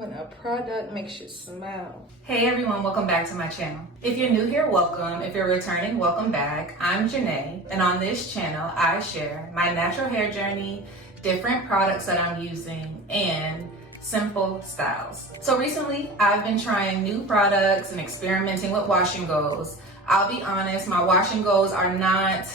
when a product makes you smile. Hey everyone, welcome back to my channel. If you're new here, welcome. If you're returning, welcome back. I'm Janae, and on this channel, I share my natural hair journey, different products that I'm using, and simple styles. So recently, I've been trying new products and experimenting with wash and goes. I'll be honest, my wash and goes are not,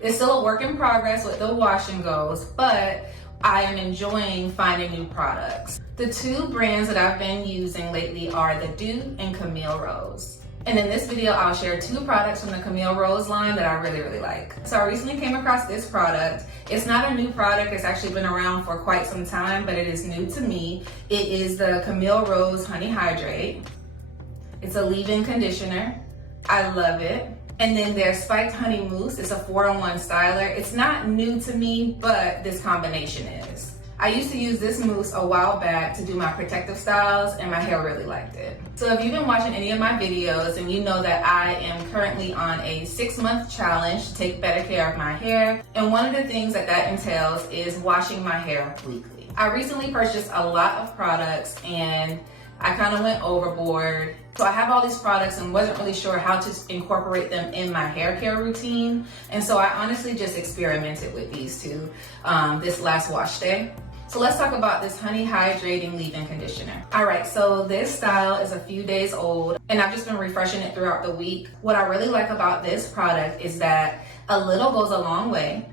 it's still a work in progress with the wash and goes, but I am enjoying finding new products. The two brands that I've been using lately are the Dew and Camille Rose. And in this video, I'll share two products from the Camille Rose line that I really like. So I recently came across this product. It's not a new product, it's actually been around for quite some time, but it is new to me. It is the Camille Rose Honey Hydrate. It's a leave-in conditioner. I love it. And then their Spiked Honey Mousse. It's a 4-in-1 styler. It's not new to me, but this combination is. I used to use this mousse a while back to do my protective styles, and my hair really liked it. So if you've been watching any of my videos, and you know that I am currently on a 6-month challenge to take better care of my hair, and one of the things that entails is washing my hair weekly. I recently purchased a lot of products, and I kind of went overboard. So I have all these products and wasn't really sure how to incorporate them in my hair care routine. And so I honestly just experimented with these two this last wash day. So let's talk about this Honey Hydrating Leave-In Conditioner. All right, so this style is a few days old and I've just been refreshing it throughout the week. What I really like about this product is that a little goes a long way.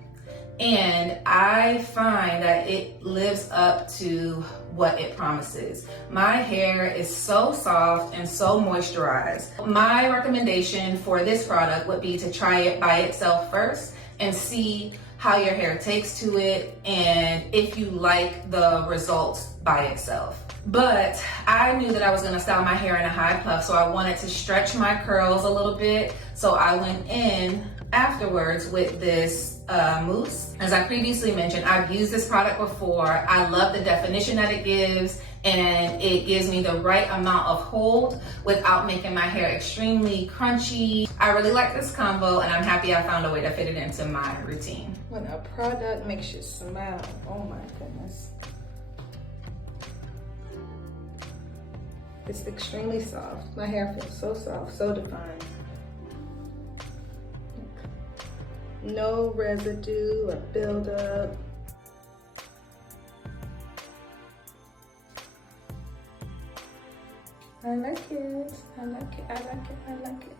And I find that it lives up to what it promises. My hair is so soft and so moisturized. My recommendation for this product would be to try it by itself first and see how your hair takes to it and if you like the results by itself. But I knew that I was gonna style my hair in a high puff, so I wanted to stretch my curls a little bit. So I went in afterwards with this mousse. As I previously mentioned, I've used this product before. I love the definition that it gives, and it gives me the right amount of hold without making my hair extremely crunchy. I really like this combo, and I'm happy I found a way to fit it into my routine. When a product makes you smile, oh my goodness. It's extremely soft. My hair feels so soft, so defined. No residue or buildup. I like it. I like it. I like it. I like it.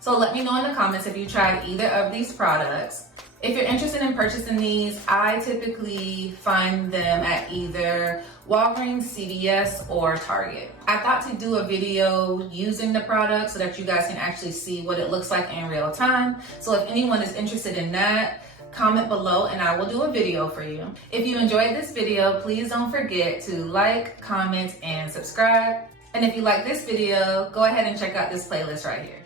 So let me know in the comments if you tried either of these products. If you're interested in purchasing these, I typically find them at either Walgreens, CVS, or Target. I thought to do a video using the product so that you guys can actually see what it looks like in real time. So if anyone is interested in that, comment below and I will do a video for you. If you enjoyed this video, please don't forget to like, comment, and subscribe. And if you like this video, go ahead and check out this playlist right here.